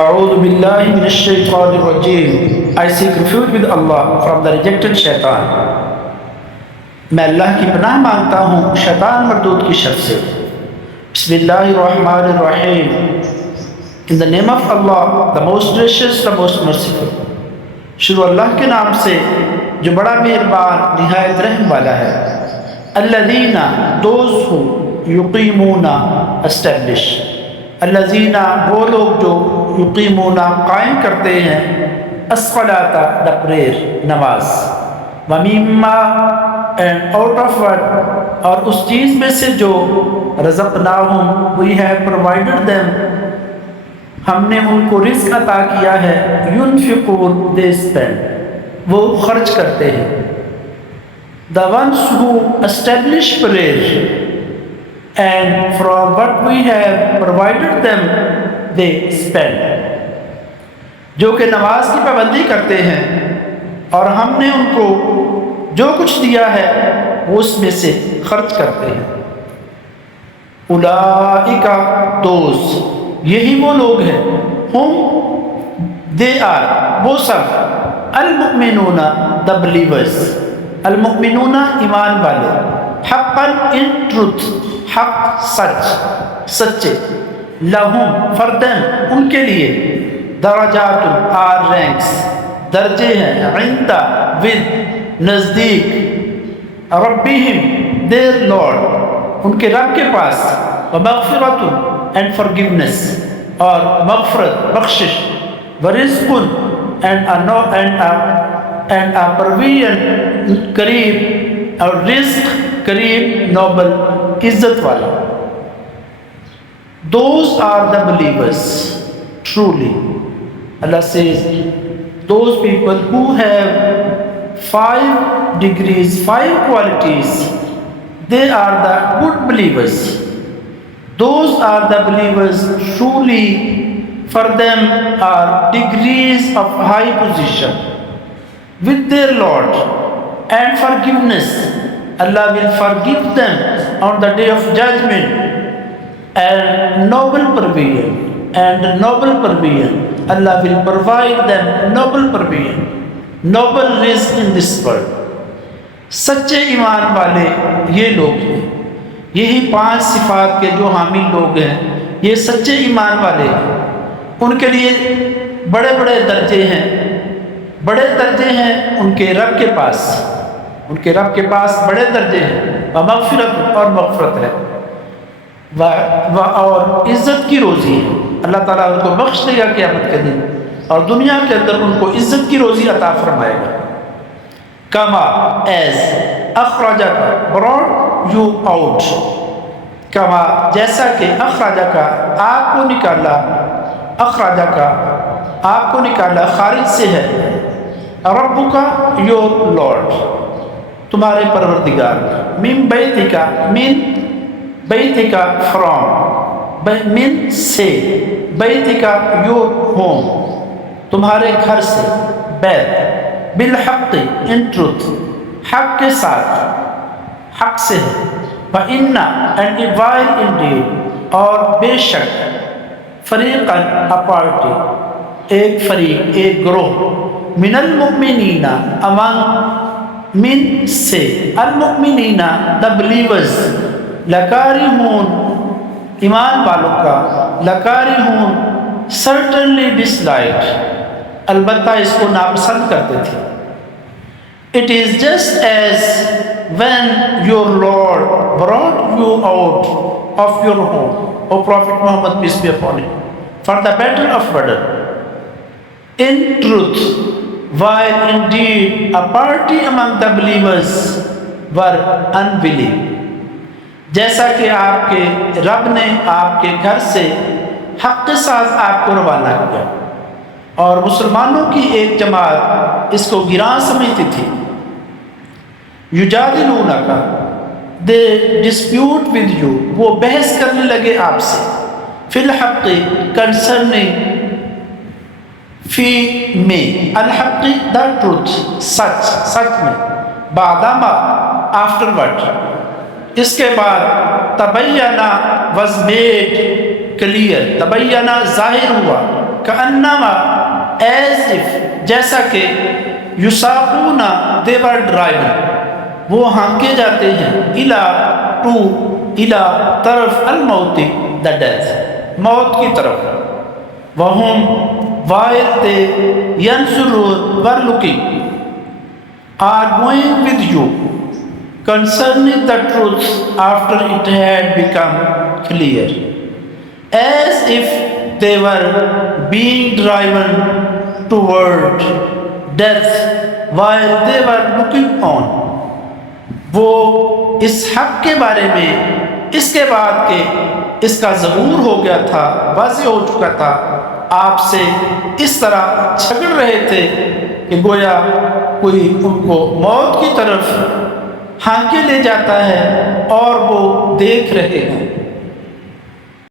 أعوذ بالله من الشيطان الرجيم. I seek refuge with Allah from the rejected shaitan. میں اللہ کی پناہ مانگتا ہوں شیطان مردود کی شر سے. بسم اللہ الرحمن الرحیم. In the name of Allah, the most gracious, the most merciful. شروع اللہ کے نام سے جو بڑا مہربان نہایت رحم والا ہے. الذین, those who, یقیمون, establish. الذین, وہ لوگ جو یقیمون, قائم کرتے ہیں, الصلاۃ, the prayer, نماز. وَمِمَّا, and out of what, اور اس چیز میں سے جو رزقناہم, we have provided them, ہم نے ان کو رزق عطا کیا ہے, ينفقون, they spend, وہ خرچ کرتے ہیں. The ones who establish prayer, and from what we have provided them, they spend. جو کہ نماز کی پابندی کرتے ہیں اور ہم نے ان کو جو کچھ دیا ہے وہ اس میں سے خرچ کرتے ہیں. اولئک, those, یہی وہ لوگ ہیں, ہم, they are, وہ سب, المؤمنون, the believers, المؤمنون, ایمان والے, حقا, in truth, حق, سچ, سچے, لہم, for them, ان کے لیے, درجات, are ranks, درجے ہیں, عند, with, نزدیک, ربہم, their Lord, ان کے رب کے پاس, ومغفرت, and forgiveness, اور مغفرت, بخشش, ورزق, and a provision, قریب, اور رزق, قریب, noble, عزت والا. Those are the believers, truly. Allah says, those people who have 5 degrees, 5 qualities, they are the good believers. Those are the believers, truly, for them are degrees of high position with their Lord, and forgiveness. Allah will forgive them on the day of judgment, and noble provision, and noble provision. Allah will provide them noble provision, noble rizq in this world. سچے ایمان والے یہ لوگ ہیں, یہی 5 صفات کے جو حامل لوگ ہیں, یہ سچے ایمان والے ہیں. ان کے لیے بڑے بڑے درجے ہیں, بڑے درجے ہیں ان کے رب کے پاس, ان کے رب کے پاس بڑے درجے ہیں, مغفرت, اور مغفرت ہے, اور عزت کی روزی ہے. اللہ تعالیٰ ان کو بخش دے گا قیامت کے دن, اور دنیا کے اندر ان کو عزت کی روزی عطا فرمائے گا. کما, ایز, اخرجک, brought you out, کما, جیسا کہ, اخرجک, آپ کو نکالا, اخرجک, آپ کو نکالا, خارج سے ہے, ربک, your Lord, تمہارے پروردگار, من بیتک, من بیتک, from, من سے, بیتک, your home, تمہارے گھر سے, بیت, بالحق, in truth, حق کے ساتھ, حق سے ہے, وَإِنَّ, and while indeed, اور بے شک, فریقاً, a party, ایک فریق, ایک گروہ, من المؤمنین, among, من سے, المؤمنین, the believers, لکارہون, ایمان والوں کا, لکارہون, certainly disliked, البتہ اس کو ناپسند کرتے تھے. It is just as when your Lord brought you out of your home, O Prophet Muhammad, peace be upon him, for the battle of Badr, in truth, while indeed a party among the believers were unwilling. جیسا کہ آپ کے رب نے آپ کے گھر سے حق کے ساتھ آپ کو روانہ کیا, اور مسلمانوں کی ایک جماعت اس کو گراں سمجھتی تھی. یجادلونک, they dispute with you, وہ بحث کرنے لگے آپ سے, فی الحق, concerning, فی میں, الحق, the truth, سچ, سچ میں, بعدما, afterward, اس کے بعد, تبینہ, was made clear, تبینہ, ظاہر ہوا, کأنما ایز اف جیسا کہ یساقون دے ور ڈرائیون وہ ہانکے جاتے ہیں الا ٹو الا طرف الموت دا ڈیتھ موت کی طرف وہم while they yanzurun were looking are going with you concerning the truth after it had become clear as if they were being driven toward death while they were looking on وہ اس حق کے بارے میں اس کے بعد کہ اس کا ظہور ہو گیا تھا واضح ہو چکا تھا آپ سے اس طرح جھگڑ رہے تھے کہ گویا کوئی ان کو موت کی طرف ہانکے لے جاتا ہے اور وہ دیکھ رہے ہیں